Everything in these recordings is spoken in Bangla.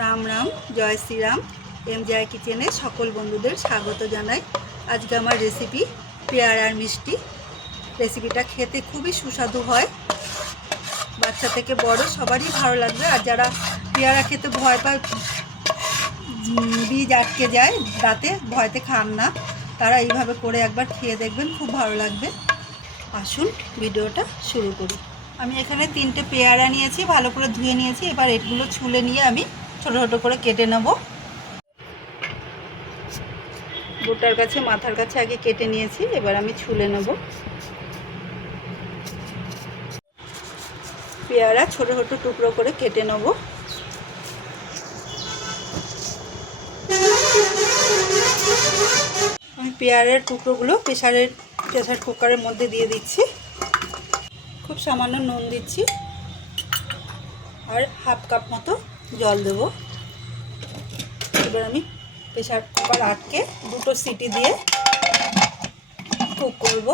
রাম রাম, জয় শ্রীরাম এম জয় কিচেনে সকল বন্ধুদের স্বাগত জানাই। আজকে আমার রেসিপি পেয়ারার মিষ্টি। রেসিপিটা খেতে খুবই সুস্বাদু হয়। বাচ্চা থেকে বড় সবারই ভালো লাগবে। আর যারা পেয়ারা খেতে ভয় পায় বীজ আটকে যায় দাঁতে ভয়তে খান না। তারা এইভাবে করে একবার খেয়ে দেখবেন, খুব ভালো লাগবে। আসুন, ভিডিওটা শুরু করি। আমি এখানে তিনটে পেয়ারা নিয়েছি, ভালো করে ধুয়ে নিয়েছি। এবার এগুলো ছুলে নিয়ে আমি ছোটো ছোটো করে কেটে নেব। গোটার কাছে মাথার কাছে আগে কেটে নিয়েছি, এবার আমি ছুলে নেব। পেয়ারা ছোটো ছোটো টুকরো করে কেটে নেব। আমি পেয়ারের টুকরোগুলো প্রেশারের প্রেশার কুকারের মধ্যে দিয়ে দিচ্ছি। খুব সামান্য নুন দিচ্ছি। আর হাফ কাপ মতো জল দেব। এবার আমি প্রেশার কুকার আটকে দুটো সিটি দিয়ে কুক করব।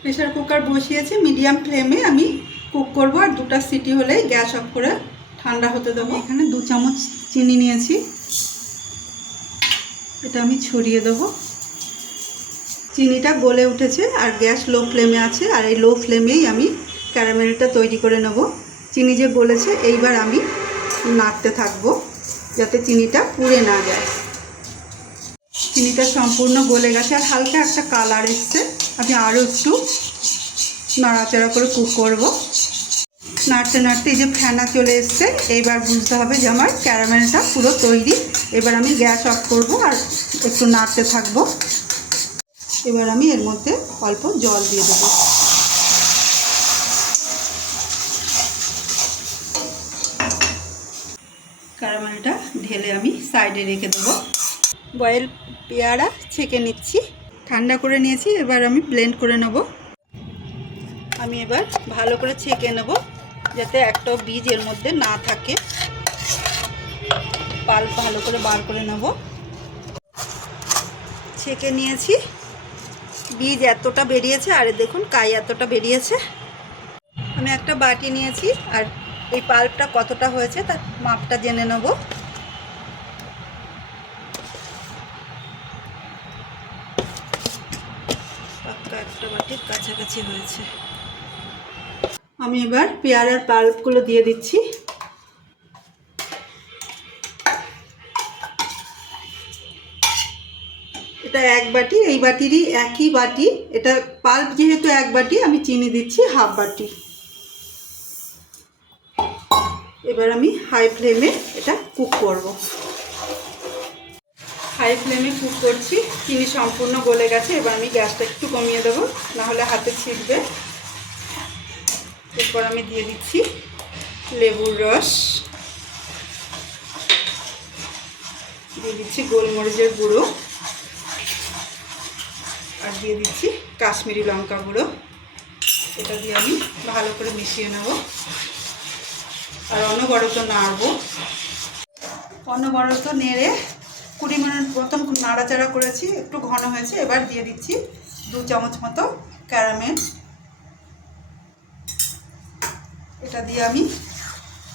প্রেশার কুকার বসিয়েছি মিডিয়াম ফ্লেমে আমি কুক করব আর দুটো সিটি হলেই গ্যাস অফ করে ঠান্ডা হতে দেবো। এখানে দু চামচ চিনি নিয়েছি। এটা আমি ছড়িয়ে দেবো। চিনিটা গলে উঠেছে আর গ্যাস লো ফ্লেমে আছে আর এই লো ফ্লেমেই আমি ক্যারামেলটা তৈরি করে নেব। চিনি যে গলেছে, এইবার আমি নাড়তে থাকব, যাতে চিনিটা পুড়ে না যায়। চিনিটা সম্পূর্ণ গলে গেছে আর হালকা একটা কালার এসছে। আমি আরও একটু নাড়াচাড়া করে কুক করব। নাড়তে নাড়তে এই যে ফেনা চলে এসছে, এইবার বুঝতে হবে যে আমার ক্যারামেলটা পুরো তৈরি। এবার আমি গ্যাস অফ করব আর একটু নাড়তে থাকব। এবার আমি এর মধ্যে অল্প জল দিয়ে দেবো। ক্যারামেলটা ঢেলে আমি সাইডে রেখে দেবো। বয়েল পেয়ারা ছেঁকে নিচ্ছি। ঠান্ডা করে নিয়েছি, এবার আমি ব্লেন্ড করে নেব। আমি এবার ভালো করে ছেঁকে নেব, যাতে একটা বীজ এর মধ্যে না থাকে। পাল ভালো করে বার করে নেব। ছেঁকে নিয়েছি। বীজ এতটা বেরিয়েছে, আর দেখুন কাই এতটা বেরিয়েছে। আমি একটা বাটি নিয়েছি, আর এই পাল্পটা কতটা হয়েছে তার মাপটা জেনে নেব। একটা বাটির কাছাকাছি হয়েছে। আমি এবার পেয়ারার পাল্পগুলো দিয়ে দিচ্ছি। এটা এক বাটি, এই বাটিরই একই বাটি। এটা পাল্প যেহেতু এক বাটি, আমি চিনি দিচ্ছি হাফ বাটি। এবার আমি হাই ফ্লেমে এটা কুক করব। হাই ফ্লেমে কুক করছি, চিনি সম্পূর্ণ গলে গেছে, এবার আমি গ্যাসটা একটু কমিয়ে দেবো, নাহলে হাতে ছিটবে। এরপর আমি দিয়ে দিচ্ছি লেবুর রস। দিয়ে দিচ্ছি গোলমরিচের গুঁড়ো। আর দিয়ে দিচ্ছি কাশ্মীরি লঙ্কা গুঁড়ো। এটা দিয়ে আমি ভালো করে মিশিয়ে নেব। আর অনবরত নাড়বো অনবরত নেড়ে কুড়ি মিনিট মতন নাড়াচাড়া করেছি, একটু ঘন হয়েছে, এবার দিয়ে দিচ্ছি দু চামচ মতো ক্যারামেল। এটা দিয়ে আমি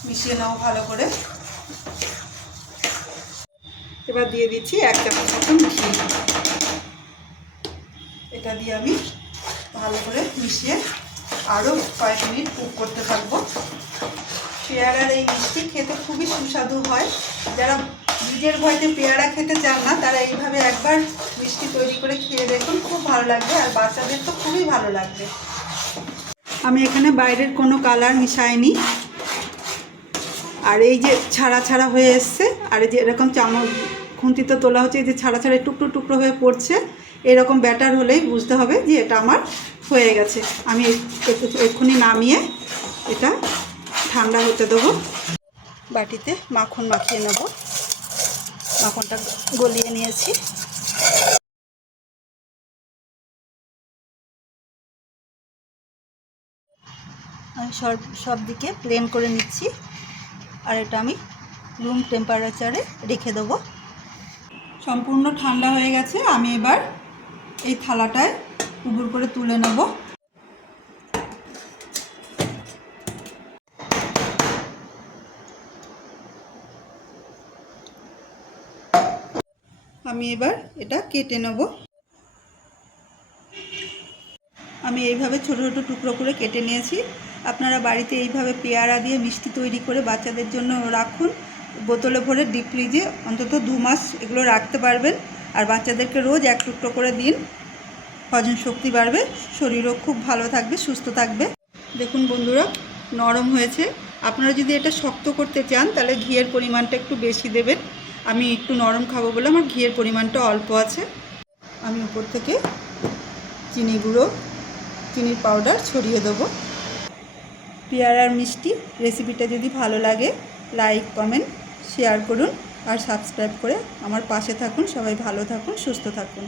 মিশিয়ে নেব ভালো করে। এবার দিয়ে দিচ্ছি এক চামচ মতো মিশিয়ে এটা দিয়ে আমি ভালো করে মিশিয়ে আরও কয়েক মিনিট কুক করতে থাকব। পেয়ারার এই মিষ্টি খেতে খুবই সুস্বাদু হয়। যারা নিজের ভয়তে পেয়ারা খেতে চান না, তারা এইভাবে একবার মিষ্টি তৈরি করে খেয়ে দেখুন, খুব ভালো লাগবে আর বাচ্চাদের তো খুবই ভালো লাগবে। আমি এখানে বাইরের কোনো কালার মিশাইনি। আর এই যে ছাড়া ছাড়া হয়ে এসছে, আর এই যে এরকম চামচ খুন্তিতে তোলা হচ্ছে, এই যে ছাড়া ছাড়া টুকরো টুকরো হয়ে পড়ছে, এরকম ব্যাটার হলেই বুঝতে হবে যে এটা আমার হয়ে গেছে। আমি এক্ষুনি নামিয়ে এটা ঠান্ডা হতে দেবো। বাটিতে মাখন মাখিয়ে নেব। মাখনটা গলিয়ে নিয়েছি। আমি সব সব দিকে প্লেন করে নিচ্ছি। আর এটা আমি রুম টেম্পারেচারে রেখে দেবো। সম্পূর্ণ ঠান্ডা হয়ে গেছে। আমি এবার এই থালাটায় উবুর করে তুলে নেব। আমি এবার এটা কেটে নেব। আমি এইভাবে ছোটো ছোটো টুকরো করে কেটে নিয়েছি। আপনারা বাড়িতে এইভাবে পেয়ারা দিয়ে মিষ্টি তৈরি করে বাচ্চাদের জন্য রাখুন। বোতলে ভরে ডিপ ফ্রিজে অন্তত দু মাস এগুলো রাখতে পারবেন। আর বাচ্চাদেরকে রোজ এক টুকরো করে দিন। হজম শক্তি বাড়বে, শরীরও খুব ভালো থাকবে, সুস্থ থাকবে। দেখুন বন্ধুরা, নরম হয়েছে। আপনারা যদি এটা শক্ত করতে চান, তাহলে ঘিয়ের পরিমাণটা একটু বেশি দেবেন। আমি একটু নরম খাব বলে আমার ঘিয়ের পরিমাণটা অল্প আছে। আমি উপর থেকে চিনি গুঁড়ো, চিনির পাউডার ছড়িয়ে দেবো। পেয়ারার মিষ্টি রেসিপিটা যদি ভালো লাগে লাইক কমেন্ট শেয়ার করুন আর সাবস্ক্রাইব করে আমার পাশে থাকুন। সবাই ভালো থাকুন, সুস্থ থাকুন।